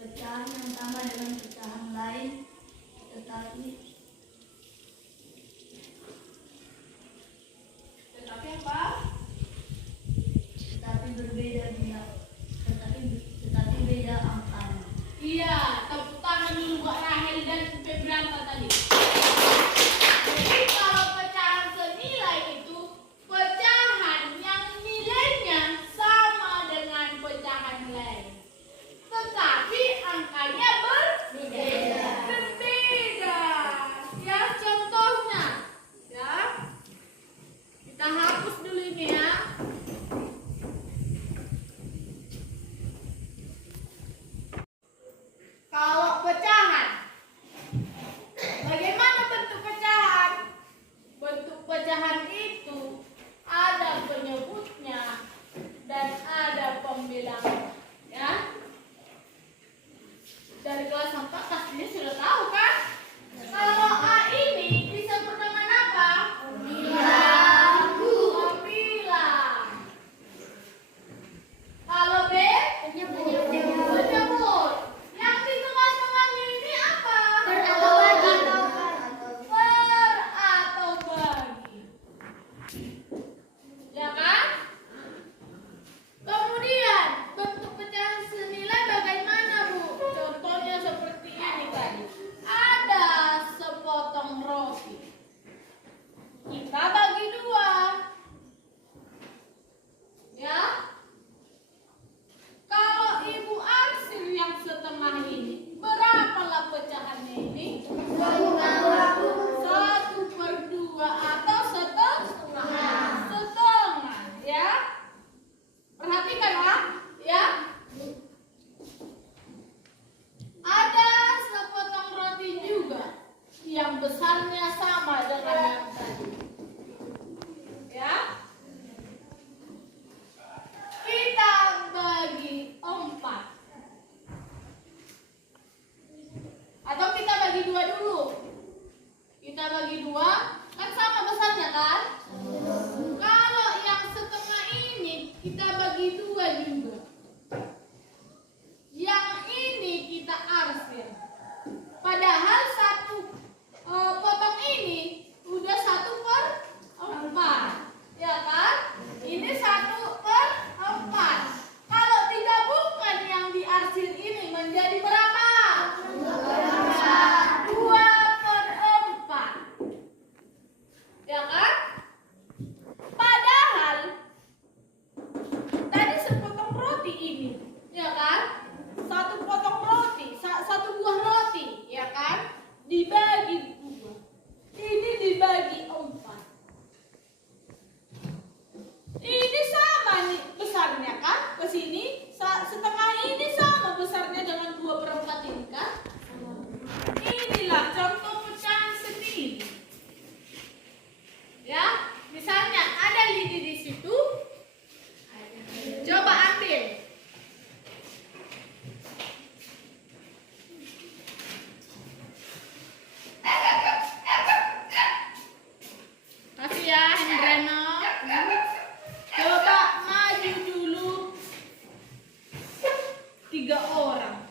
Pecahan yang sama dengan pecahan lain, tetapi apa? Tetapi berbeda dia. Tetapi beda angkanya. Iya, tepuk tangan dulu Mbak Rahel dan Febrianta tadi. Jadi kalau pecahan senilai itu pecahan yang nilainya sama dengan pecahan lain, tetapi angkanya berbeda. Ya, contohnya, ya kita hapus dulu ini ya. Kalau pecahan, bagaimana bentuk pecahan? Bentuk pecahan itu ada penyebutnya dan ada pembilangnya, ya. Dari kelas 4 pastinya sudah tahu kan? Kalau A ini disebut dengan apa? Pembilang. Kalau B? Penyebut. Yang di tengah-tengahnya ini apa? Per atau bagi. Ya kan? Kemudian bentuk pecahan senilai bagaimana, Bu? Contohnya seperti ini tadi. Ada sepotong roti. Kita bagi 2. Ya. Kalau Ibu arsir yang setengah ini, berapalah pecahannya ini? 1/2 atau setengah. Setengah, ya. Perhatikanlah, ya. Ada sepotong roti juga yang besarnya sama dengan yang tadi. Ya. Kita bagi 4. Atau kita bagi 2 dulu. Kita bagi 2, kan sama besarnya kan? Kalau yang setengah ini kita bagi 2 juga. Yang ini kita arsir. Padahal satu potong ini udah 1/4, ya kan? Ini 1/4. Kalau digabungkan yang diarsir ini menjadi berapa? 2/4. Ya kan? Padahal tadi sepotong roti ini, ya kan? Satu potong roti, satu buah roti, ya kan? Dibagi 2. Ini dibagi 4. Ini sama nih besarnya kan? Ke sini setengah ini sama besarnya dengan 2/4 ini kan? Inilah contoh pecahan sendiri. Ya, misalnya ada lidi di situ. Coba ambil. Kasih ya, Hendrano. Coba maju dulu 3 orang.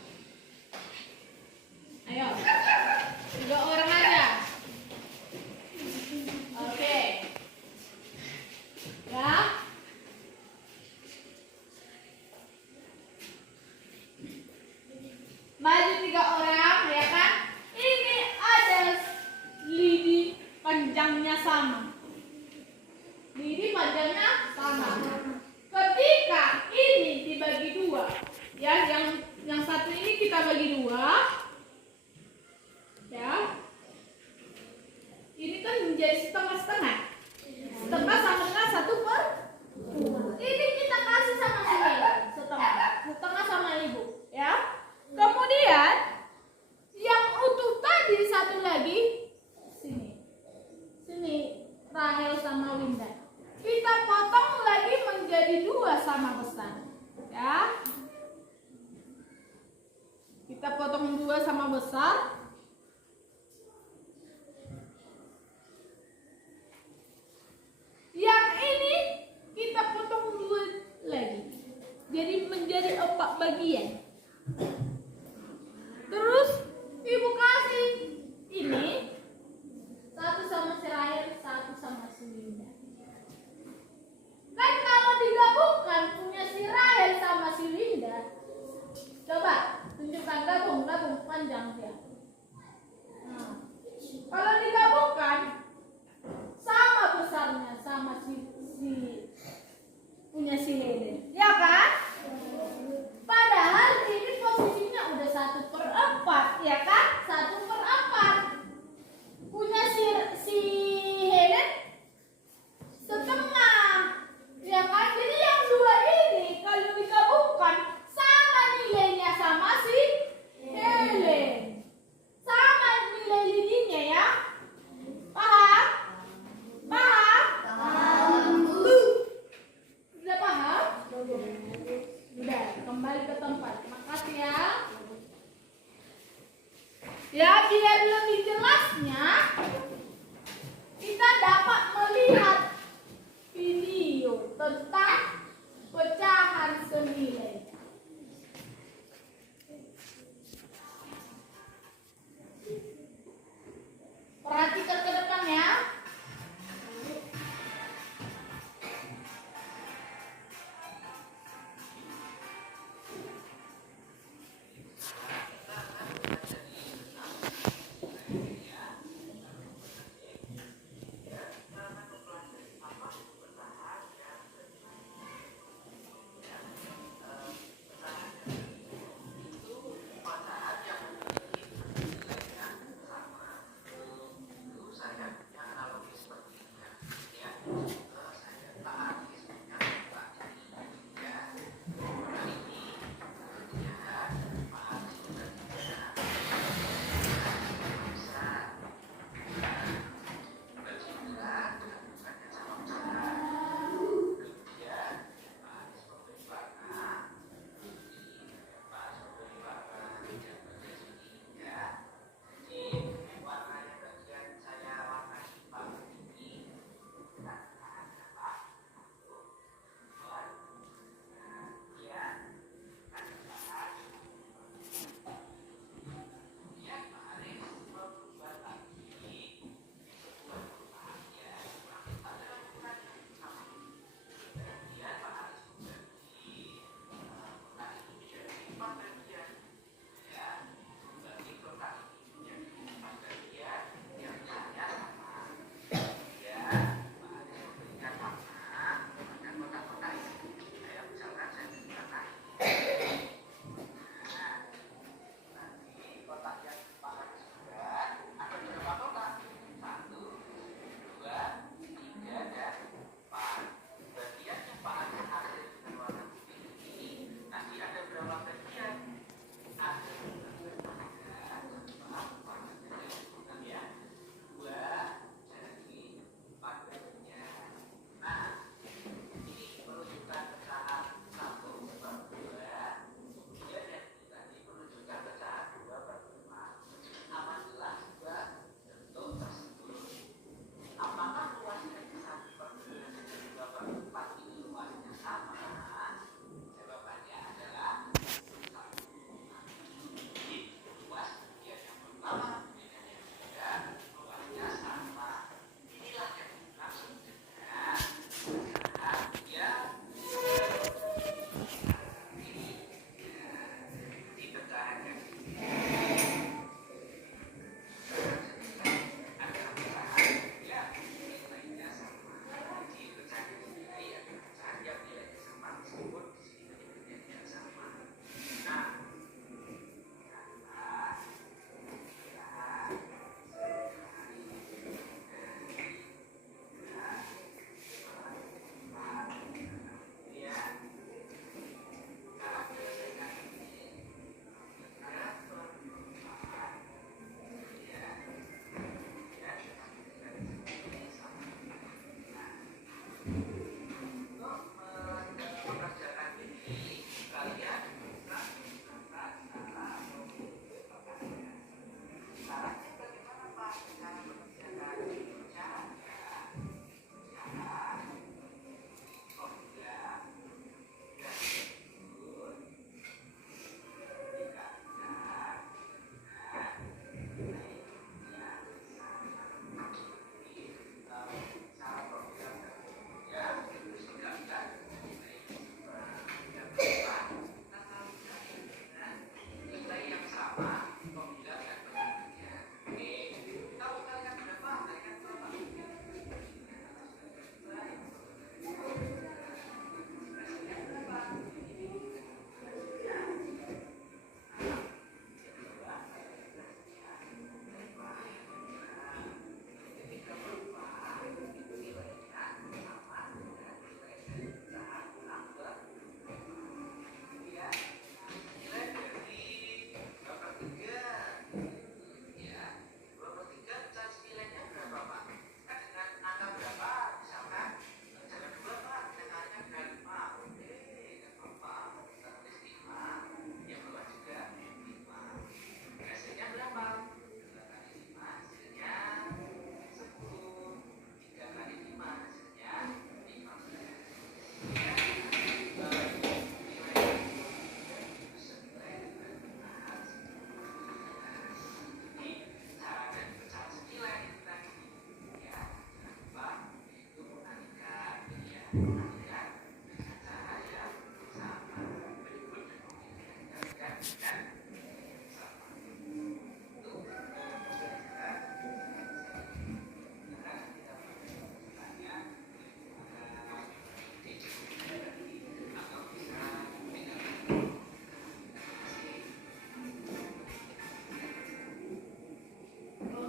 Ayo, 3 orang aja. Oke. Ya. Maju 3 orang, ya kan? Ini ada lidi panjangnya sama. Lidi panjangnya sama. Ketika ini dibagi 2, ya, yang satu ini kita bagi 2, ya. Ini kan menjadi setengah-setengah. Setengah sama dengan 1/2. Ini kita kasih sama sini setengah. Setengah sama Ibu, ya. Kemudian yang utuh tadi satu lagi sini. Sini Rahel sama Winda. Kita potong lagi menjadi 2 sama besar. Ya. Kita potong 2 sama besar. Yang ini kita potong 2 lagi. Jadi menjadi 4 bagian. Terus ibu kasih ini satu sama si Rahel, satu sama si Linda. Kan kalau digabungkan punya si Rahel sama si Linda, coba tunjukkan gabung panjang dia. Nah, kalau digabungkan sama besarnya sama si punya si Helen, ya kan? Padahal ini posisinya udah 1/4, ya kan? 1/4. Punya si Helen setengah, ya kan? Jadi yang dua ini kalau digabungkan sama nilainya sama si Helen, sama nilai lidinya ya. Paham? Paham? Sudah paham? Sudah, kembali ke tempat. Makasih ya. Ya, biar lebih jelasnya kita dapat melihat video tentang pecahan senilai. Perhatikan ke depan ya.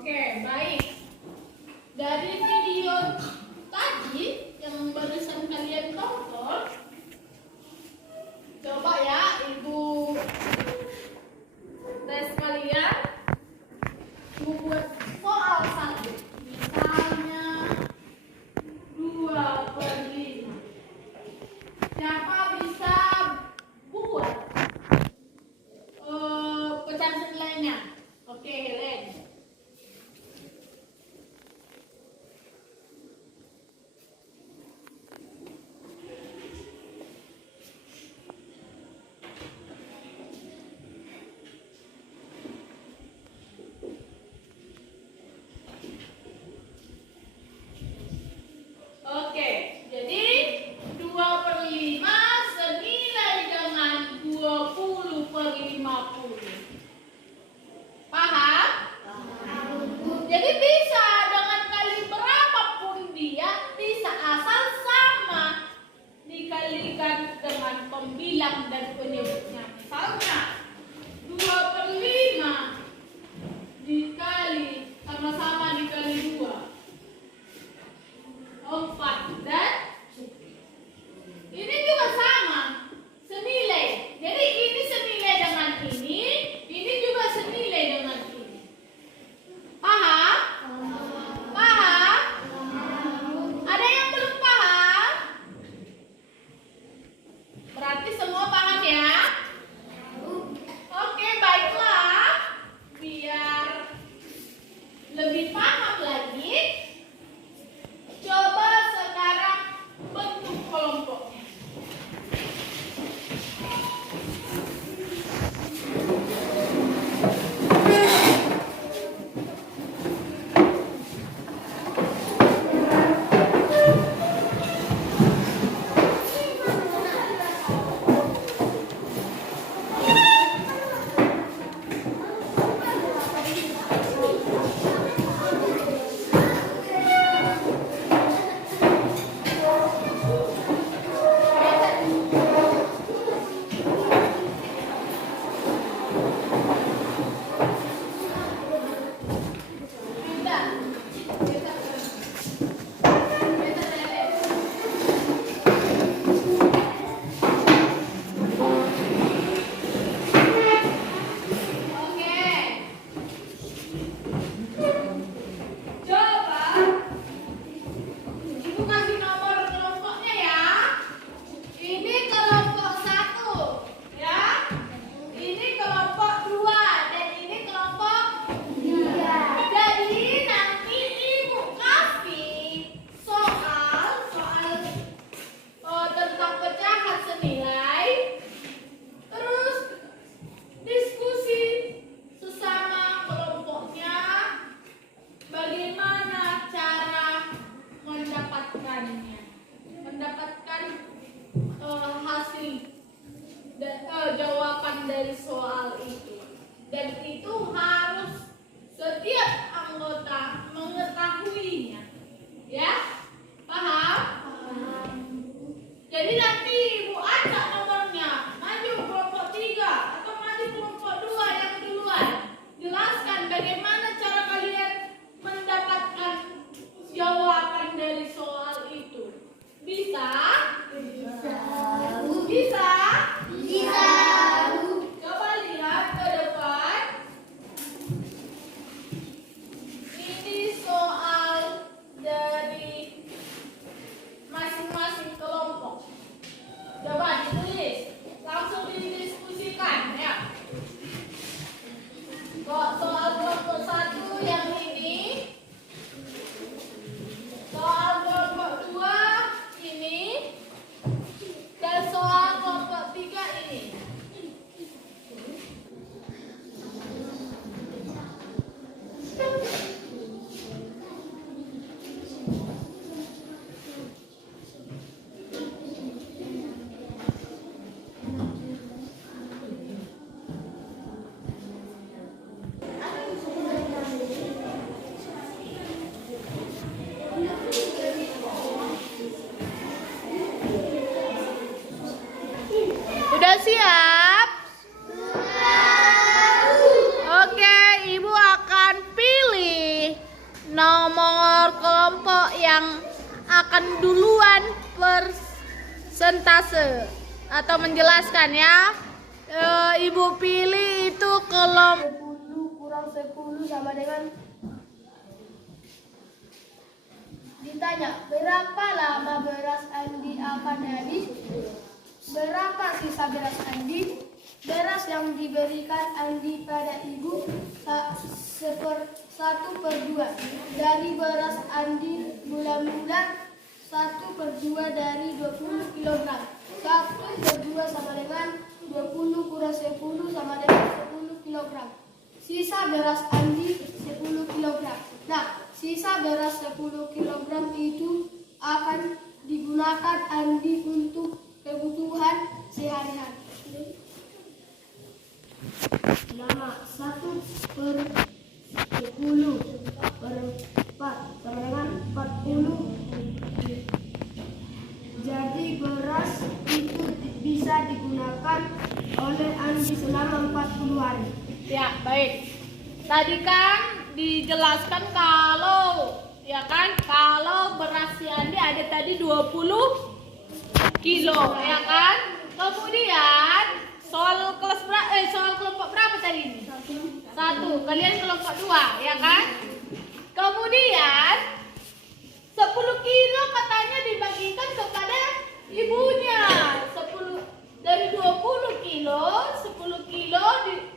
Oke, baik. Dari video tadi yang barusan kalian tonton, coba ya Ibu tes kalian membuat soal satu. Misalnya 2/5. Siapa bisa buat pecahan senilainya? Oke, Helen. Oke, jadi 2/5 senilai dengan 20/50. Paham? Jadi bisa dengan kali berapapun dia, bisa asal sama dikalikan dengan pembilang dan penyebutnya. Misalnya 2/5 dikali sama-sama dikali 2, 4, dan ini juga sama senilai. Jadi ini senilai dengan ini juga senilai dengan ini. Paham? Paham? Ada yang belum paham? Berarti semua paham ya? Oke, baiklah. Biar lebih paham lagi, coba sekarang bentuk kelompoknya. jawaban dari soal itu. Dan itu harus setiap anggota mengetahuinya. Ya? Paham? Jadi nanti ibu acak nomornya, maju kelompok 3 atau maju kelompok 2 yang duluan. Jelaskan bagaimana cara kalian mendapatkan jawaban dari soal itu. Bisa? Bisa? Bisa. Coba lihat ke depan. Ini soal dari masing-masing kelompok. Coba ditulis, langsung didiskusikan ya. Kok soal kelompok 1 yang ini, soal kelompok 2 ini, dan soal kelompok 3 ini. Udah siap? Oke, ibu akan pilih nomor kelompok yang akan duluan persentase atau menjelaskan ya. Ibu pilih itu kelompok 10 kurang 10 sama dengan. Ditanya, berapa lama beras Andi akan habis? Berapa sisa beras Andi? Beras yang diberikan Andi pada ibu 1/2 dari beras Andi bulan-bulan, 1/2 dari 20 kg. 1/2 sama dengan 20 kurang 10 sama dengan 10 kg. Sisa beras Andi 10 kg. Nah, sisa beras 10 kg itu akan digunakan Andi untuk kebutuhan sehari-hari. Nama 1/10/4 sama dengan 40. Jadi beras itu bisa digunakan oleh Andi selama 40 hari. Ya, baik. Tadi kan dijelaskan kalau beras si Andi ada tadi 20 kilo, ya kan? Kemudian soal kelompok berapa tadi ini? 1. Kalian kelompok 2, ya kan? Kemudian 10 kilo katanya dibagikan kepada ibunya. 10 dari 20 kilo, 10 kilo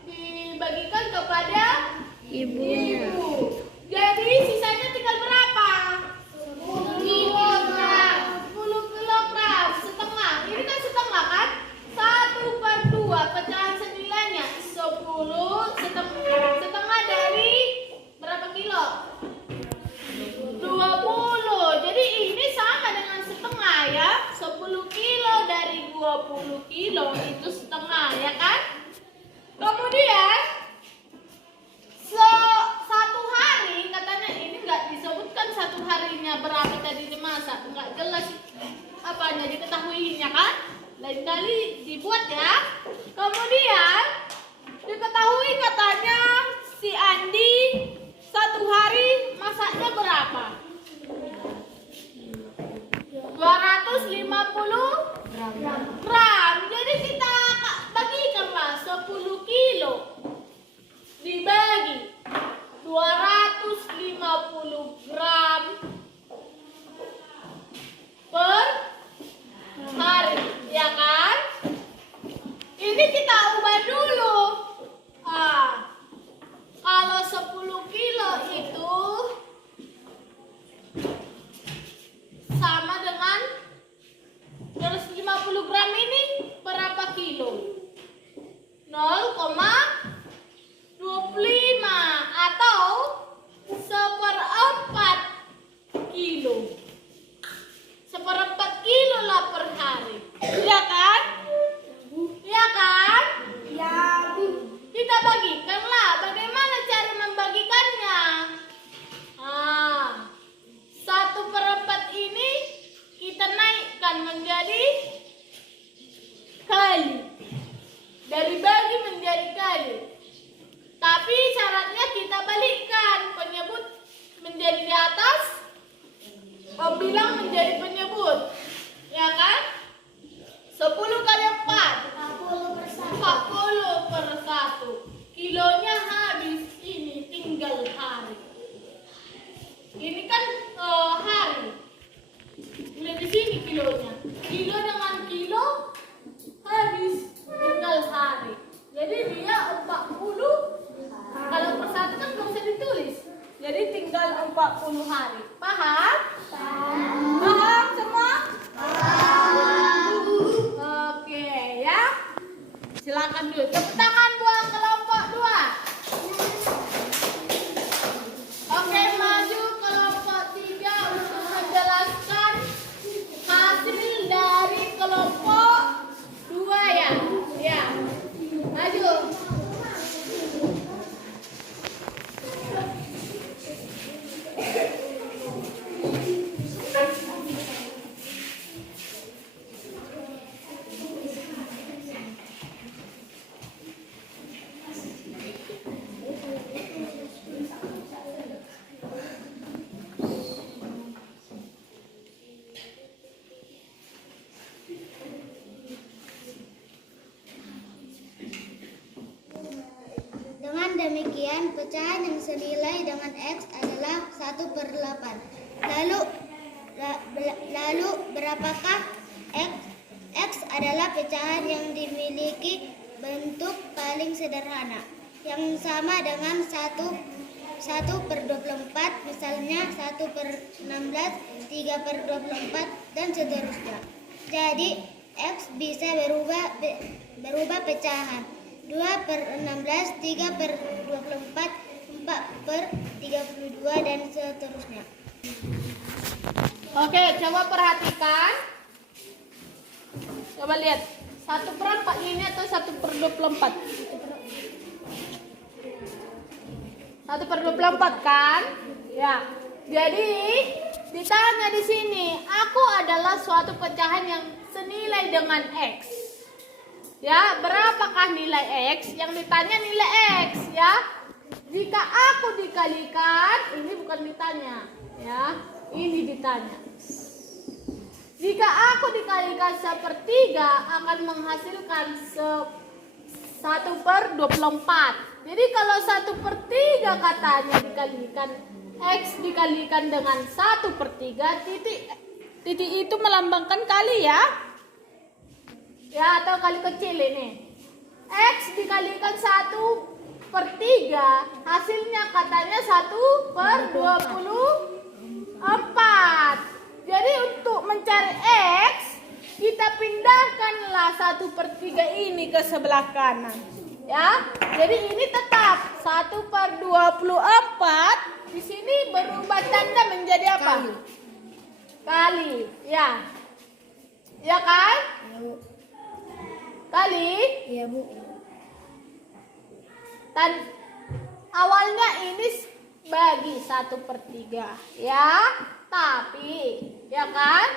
dibagikan kepada Ibunya. ibu. Jadi sisanya tinggal berapa? 10 kilogram. 10 kilogram setengah. Ini kan setengah kan? 1/2 pecahan senilainya 10 setengah dari berapa kilo? 20. Jadi ini sama dengan setengah ya. 10 kilo dari 20 kilo itu setengah, ya kan? Kemudian satu hari katanya ini nggak disebutkan satu harinya berapa tadi dimasak, nggak jelas apanya diketahuinya kan? Lain kali dibuat ya. Kemudian diketahui katanya si Andi satu hari masaknya berapa? 250 gram. Jadi kita bagikanlah 10 kilo dibagi 250 gram per hari, ya kan? Ini kita ubah dulu. Kalau 10 kilo itu sama dengan 250 gram ini berapa kilo? 0,25 atau 1/4 kilo. 1/4 kilo lah per hari. Ya kan? Ya kan? Ya, Bu. Kita bagikan dibagi menjadi kali. Tapi syaratnya kita balikkan. Penyebut menjadi di atas, pembilang menjadi penyebut. Ya kan? 10 kali 4. 40 per 1. Kilonya habis, ini tinggal hari. Ini kan hari. Lihat di sini kilonya. Kilo dengan kilo habis, tinggal hari. Jadi dia 40. Kalau per 1 kan nggak usah ditulis. Jadi tinggal 40 hari. Paham? Paham semua? Oke ya. Silakan dulu. Tepuk tangan buat kelompok 2. Oke, maju kelompok 3 untuk menjelaskan hasil dari kelompok 2 ya. Ya. Maju. Dengan demikian, pecahan yang senilai dengan X adalah 1/8. Lalu berapakah X? X adalah pecahan yang dimiliki bentuk paling sederhana, yang sama dengan 1/24, misalnya 1/16, 3/24, dan seterusnya. Jadi, X bisa berubah pecahan 2/16, 3/24, 4/32, dan seterusnya. Oke, coba perhatikan. Coba lihat. 1/4 ini atau 1/24? 1/24 kan? Ya. Jadi ditanya di sini, aku adalah suatu pecahan yang senilai dengan X. Ya, berapakah nilai X? Yang ditanya nilai X, ya. Jika aku dikalikan, ini bukan ditanya, ya. Ini ditanya. Jika aku dikalikan 1/3 akan menghasilkan 1/24. Jadi kalau 1/3 katanya dikalikan X dikalikan dengan 1/3, titik itu melambangkan kali ya. Ya, atau kali kecil ini. X dikalikan 1/3, hasilnya katanya 1/24. Jadi untuk mencari X, kita pindahkanlah 1/3 ini ke sebelah kanan. Ya, jadi ini tetap 1/24. Di sini berubah tanda menjadi apa? Kali. Ya. Ya kan? Kali? Iya, Bu. Dan awalnya ini bagi 1/3, ya. Tapi, ya kan?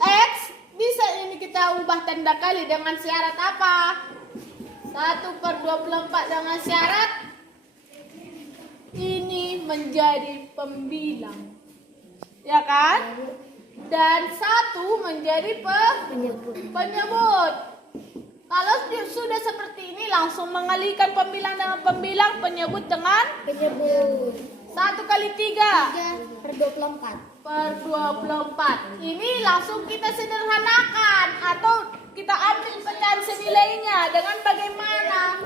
X bisa ini kita ubah tanda kali dengan syarat apa? 1/24 dengan syarat ini menjadi pembilang, ya kan? Dan 1 menjadi penyebut. Kalau sudah seperti ini langsung mengalihkan pembilang dengan pembilang, penyebut dengan Penyebut. 1 kali 3 3/24. Ini langsung kita sederhanakan atau kita ambil pecahan senilainya dengan bagaimana?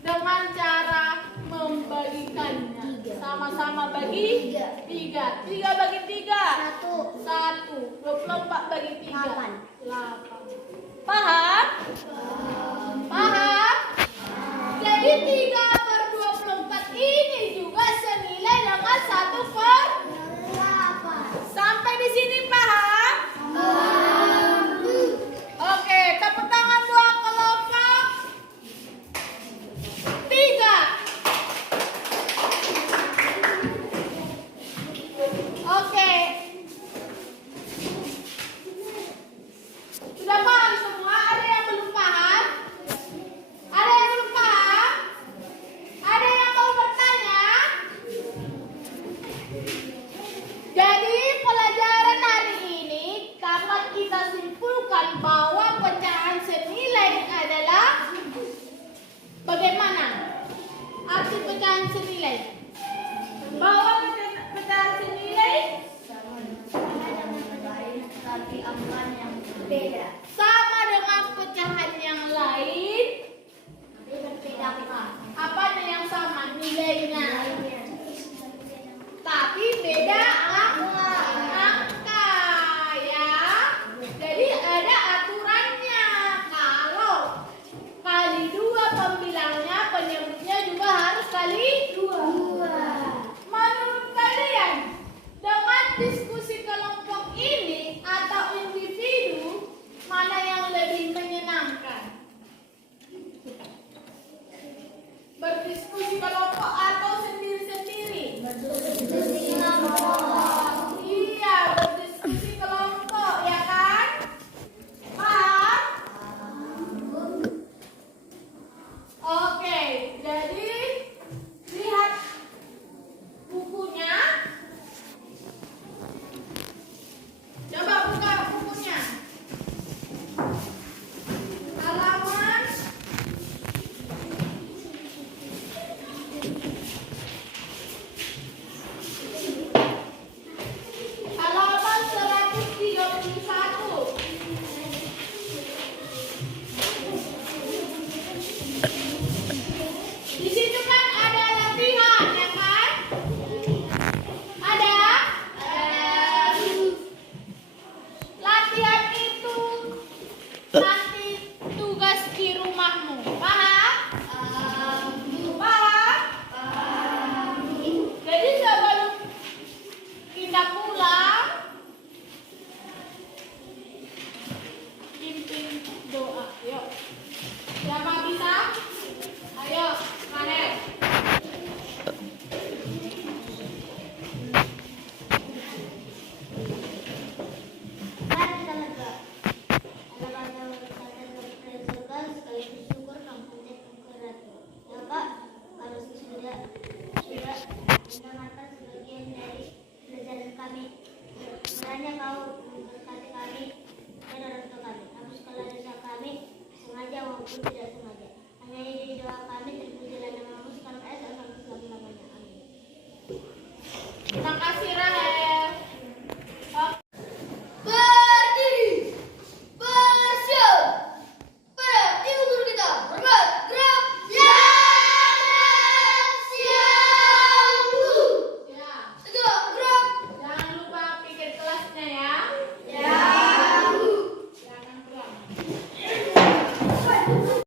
Dengan cara membagikannya. Sama-sama bagi 3. 3 bagi 3. 1. 24 bagi 3. 8. Paham? Paham? Jadi 3/24 ini juga senilai dengan 1/8. Sampai di sini paham? Oke, tepuk tangan buat kelompok 3. Oke. Sudah paham semua? Ada yang belum paham? berdiskusi kelompok atau sendiri-sendiri? Iya, berdiskusi kelompok, ya kan? Paham? Oke, jadi lihat bukunya. Coba buka bukunya. Halaman halaman 131.